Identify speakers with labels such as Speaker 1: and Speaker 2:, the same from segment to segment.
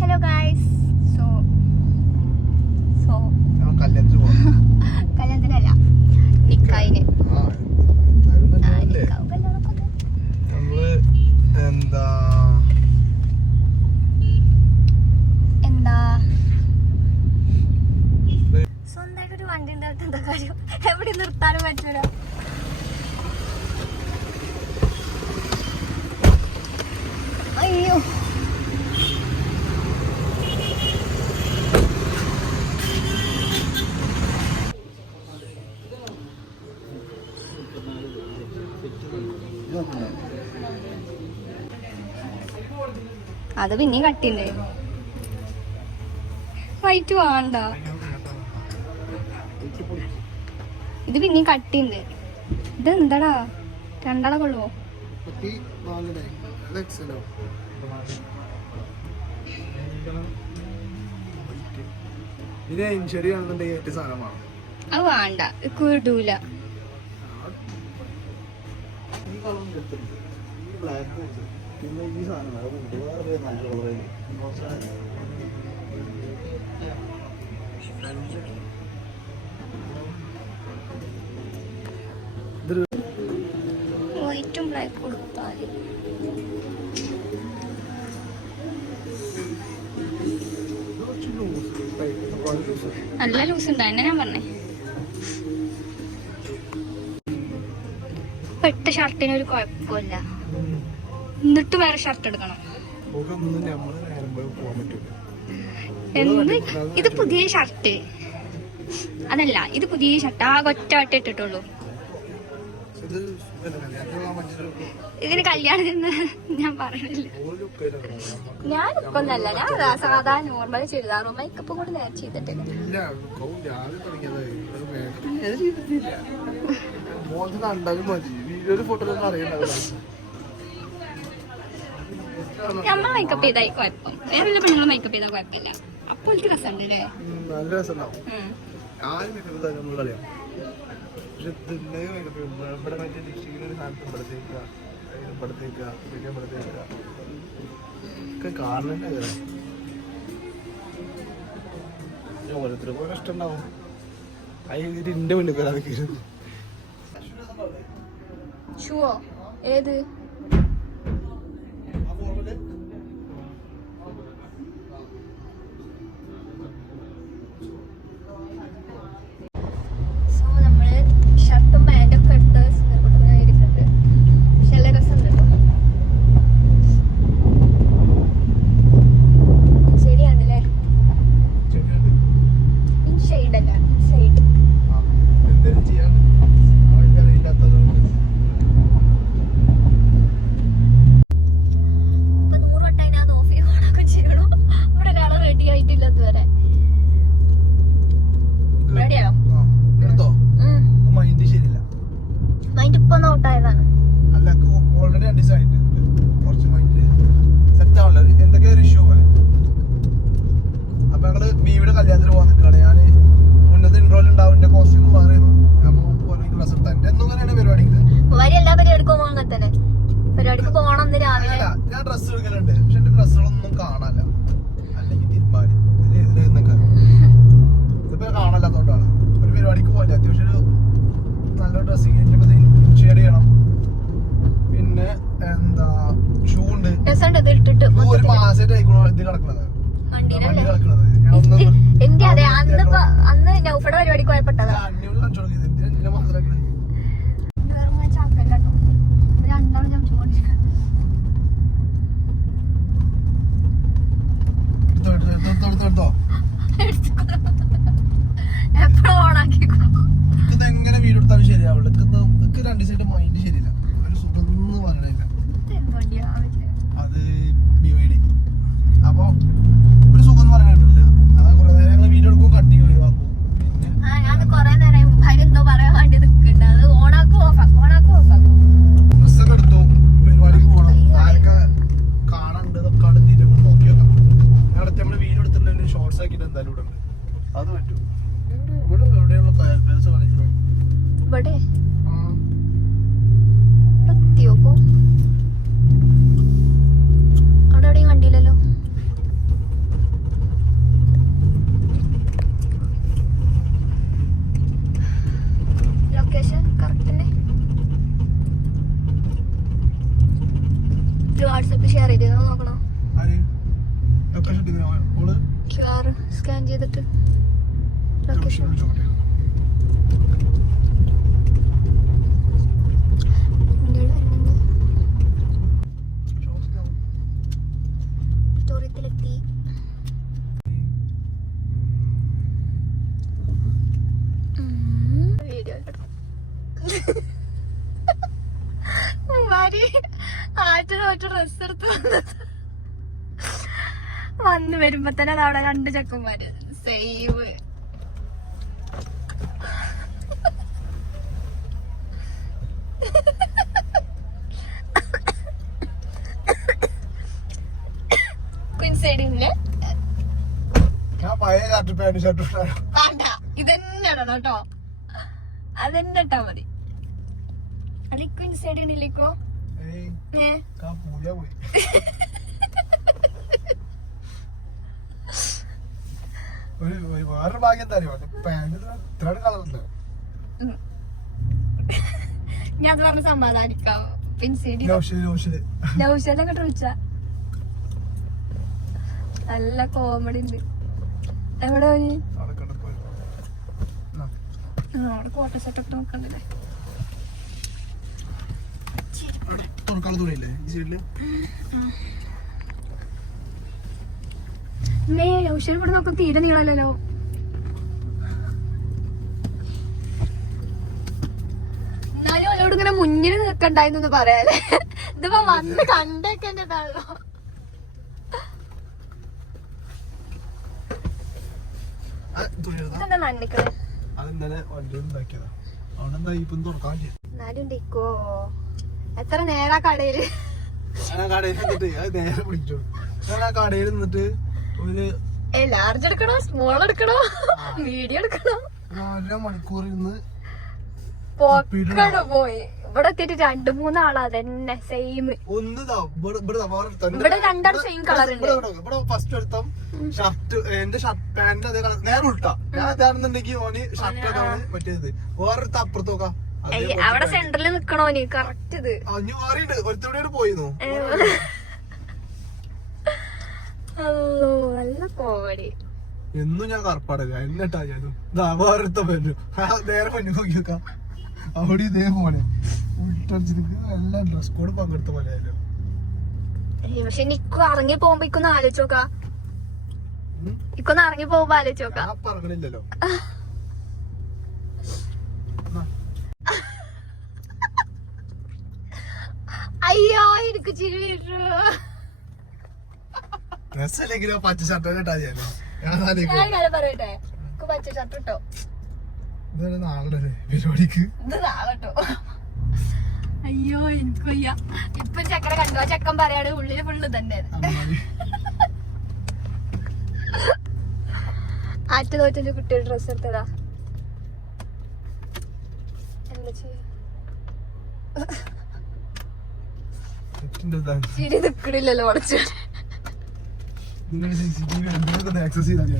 Speaker 1: Hello guys so so കല്യാണത്തിനല്ല. നിക്കായിന്
Speaker 2: എന്താ?
Speaker 1: എന്താ? സ്വന്തമായിട്ടൊരു വണ്ടി ഉണ്ടായിട്ട് എന്താ കാര്യം? എവിടെ നിർത്താനും പറ്റൂല. അത് പിന്നെയും കട്ടിണ്ട് വൈറ്റ് വേണ്ട. ഇത് പിന്നെയും കട്ടിണ്ട് ഇത് എന്താടാ? രണ്ടട കൊള്ളുവോ?
Speaker 2: ഇത് ഈ ഈ ബ്ലാക്ക് പിന്നെ ഈ സാധനം അത് വേറെ പേര് നല്ല കളറായി
Speaker 1: വൈറ്റും ബ്ലാക്ക് കൊടുത്താൽ നല്ല ലൂസ് ഉണ്ട്? എന്നെ ഞാൻ പറഞ്ഞേ? പെട്ട ഷർട്ടിനൊരു കുഴപ്പമില്ല. എന്നിട്ട് വേറെ ഷർട്ട് എടുക്കണം. എന്ത് ഇത് പുതിയ ഷർട്ട് അതല്ല ഇത് പുതിയ ഷർട്ട് ആ ഒറ്റ വട്ടം ഇട്ടിട്ടുള്ളൂ. ഇതിന് കല്യാണത്തിന് ഞാൻ
Speaker 2: പറഞ്ഞില്ല
Speaker 1: ഞാൻ ലുക്കൊന്നല്ല ഞാൻ സാധാ നോർമൽ ചുരിദാറോ മേക്കപ്പ് കൂടെ നേരം ചെയ്തിട്ടില്ല.
Speaker 2: ഫോട്ടോ
Speaker 1: നമ്മൾ മേക്കപ്പ് ചെയ്താൽ കുഴപ്പം. വേറെ വല്ല പെണ്ണുങ്ങൾ മേക്കപ്പ് ചെയ്താൽ കുഴപ്പമില്ല. അപ്പൊ എനിക്ക് രസമുണ്ട് അല്ലേ
Speaker 2: നല്ല രസമുണ്ടാവും. ഓരോരുത്തർക്കും ഓരോ ഇഷ്ടം ഉണ്ടാവും അതിന് എന്റെ
Speaker 1: വീട്ടിൽ ഷൂവോ ഏത്? തോറ്റ് ഡ്രസ് എടുത്ത് വന്ന് വരുമ്പോ തന്നെ അവിടെ രണ്ട് ചെക്കന്മാര്. സേവ് ക്വിൻസൈഡിന്റെ
Speaker 2: ഞാൻ പഴയ ഷർട്ട് പാന്റ് ഷർട്ട്
Speaker 1: വേണ്ട. ഇതന്നെ ഇടണം കേട്ടോ അതന്നെ ഇട്ടാ മതി അല്ലെങ്കിൽ ക്വിൻസൈഡിനില്ലേക്കോ ഏ?
Speaker 2: കാ പൂജ പോയി. ഒരു ഒരു വേറൊരു ഭാഗ്യം തരുമോ പാന്റ് ഇത്ര കളറുണ്ട്
Speaker 1: ഉം. ഞാൻ അത് പറഞ്ഞ് വിളിച്ച. നല്ല കോമഡി ഉണ്ട്. എവിടെ പോയി?
Speaker 2: അവിടെ
Speaker 1: കോട്ട നോക്കണ്ടല്ലേ? ഇവിടെ നോക്കും തീരെ നീളല്ലോ ഇങ്ങനെ മുന്നിൽ നിൽക്കണ്ടായിരുന്നു പറയാല്ലേ? ഇതിപ്പോ വന്ന് കണ്ടൊക്കെ
Speaker 2: ആ, തുണി എടുത്താ.
Speaker 1: ഇതെന്താ നന്നിക്കണേ
Speaker 2: അത് ഇന്നലെ വണ്ടി എന്താ ഇപ്പം തുറക്കാൻ ചെയ്യാം
Speaker 1: എന്നാലും ഡിക്കോ എത്ര നേരാ
Speaker 2: കടയിൽ? കടയിൽ നേരെ ഞാൻ ആ കടയിൽ നിന്നിട്ട് ഒരു
Speaker 1: ലാർജ് എടുക്കണോ? സ്മോൾ എടുക്കണോ? മീഡിയം എടുക്കണോ?
Speaker 2: അര മണിക്കൂർ ഇരുന്ന്
Speaker 1: പൊക്കണോ പോയി. ഇവിടെ എത്തിയിട്ട് രണ്ടു മൂന്നാളാ തന്നെ സെയിം
Speaker 2: ഒന്ന് ഇവിടെ
Speaker 1: രണ്ടാൾ സെയിം കളർ ഉണ്ട്.
Speaker 2: ഇവിടെ, ഫസ്റ്റ് എടുത്തം ഷർട്ട് എന്റെ ഷർട്ട് പാന്റ് അതേ കളർ നേരെ ഉൾട്ടാ. ഞാൻ അതാണെന്നുണ്ടെങ്കിൽ ഓന് ഷർട്ട് മറ്റേത്. വേറൊരുത്ത അപ്പുറത്ത് നോക്കാം.
Speaker 1: അവിടെ സെന്ററിൽ നിക്കണോന് കറക്റ്റ് ഇത്.
Speaker 2: അഞ്ഞു മാറിയിട്ട് ഒരുത്തവിടെ പോയിരുന്നു
Speaker 1: അല്ലോ നല്ല കോമഡി.
Speaker 2: എന്നും ഞാൻ കറപ്പാടില്ല? എന്നിട്ടാ ഞാനും. നേരെ പെണ്ണു നോക്കി നോക്കാം. അവിടെ ഇതേപോലെ ഉൾട്ടടിച്ചിട്ട് എല്ലാ ഡ്രസ് കോഡ് പങ്കെടുത്ത പോലെ ആയാലും
Speaker 1: പക്ഷെ നിക്കു ഇറങ്ങി പോകുമ്പോ ഇക്കൊന്ന് ആലോചിച്ചോക്ക. ഇക്കൊന്ന് ഇറങ്ങി പോകുമ്പോ ആലോചിച്ചോക്ക
Speaker 2: പറഞ്ഞില്ലല്ലോ.
Speaker 1: അയ്യോ എനിക്ക് ചിരി
Speaker 2: പച്ച ഷർട്ട് കേട്ടാ ഞാൻ
Speaker 1: പറയട്ടെ? പച്ച ഷർട്ട് ഇട്ടോ?
Speaker 2: ഇതൊരു നാളുടെ പരിപാടിക്ക്.
Speaker 1: ഇത് നാളട്ടോ അയ്യോ എനിക്ക് വയ്യ. ഇപ്പൊ ചക്കനെ കണ്ടു? ആ ചക്കൻ പറയാണ്. ഉള്ളിൽ ഫുള്ള് തന്നെ. ആറ്റ് തോറ്റൊരു കുട്ടിയുടെ ഡ്രസ് എടുത്തതാ. എന്താ ചെയ്യാ. ചിരി നിക്കണില്ലല്ലോ
Speaker 2: CCTV എന്തെങ്കിലും ചെയ്താൽ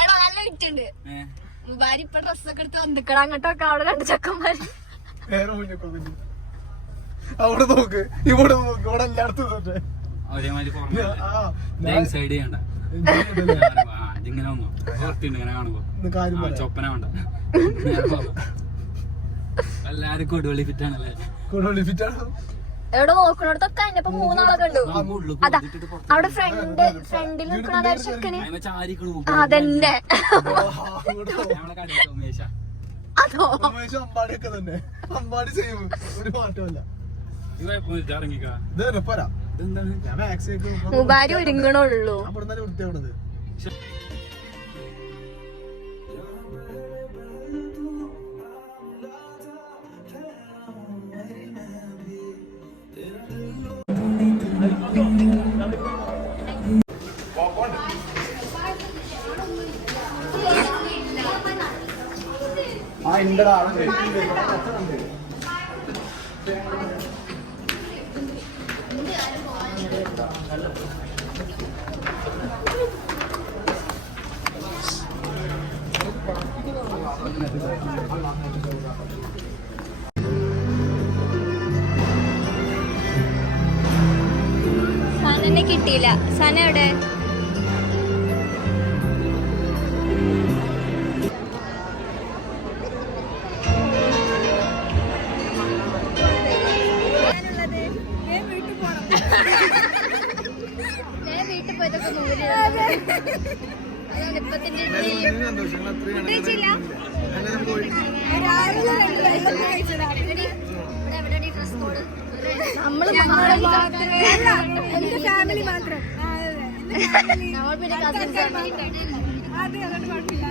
Speaker 1: എടാ നല്ല ഉള്ളൂ ഭാര്യ ഇപ്പൊ ഡ്രസ്സൊക്കെ എടുത്ത് വന്നിക്കണം. അങ്ങോട്ടൊക്കെ അവിടെ രണ്ട് ചക്കന്മാര്.
Speaker 2: നേരെ മുന്നിൽ. അവിടെ നോക്ക്. ഇവിടെ നോക്ക്. ഇവിടെ എല്ലായിടത്തും നോക്ക്.
Speaker 3: ഇങ്ങനെ കാണുമ്പോ.
Speaker 2: കാര്യം
Speaker 3: ചൊപ്പന വേണ്ട. എല്ലാരും കൊടുവള്ളി ഫിറ്റാണല്ലേ
Speaker 2: കൊടുവള്ളി fit ആണോ?
Speaker 1: എവിടെ നോക്കണോടത്തൊക്കെ അതിന്റെ ഇപ്പൊ
Speaker 3: മൂന്നാളൊക്കെ ഉണ്ട്.
Speaker 1: അതാ അവിടെ ഫ്രണ്ട് ഫ്രണ്ടിൽ നിൽക്കണ ചെക്കന്. അതന്നെ. അതോ?
Speaker 2: അമ്പാടിയൊക്കെ തന്നെ. അമ്പാടി സെയിം ഒരു മാറ്റമല്ല
Speaker 3: കുഴപ്പമൊന്നുമില്ല
Speaker 2: സനനെ
Speaker 4: കിട്ടിയില്ല. സാന എവിടെ? നമ്മൾ
Speaker 1: എന്റെ ഫാമിലി മാത്രം.
Speaker 4: നമ്മൾ പിന്നെ.
Speaker 1: അതെ അതുകൊണ്ട് കുഴപ്പമില്ല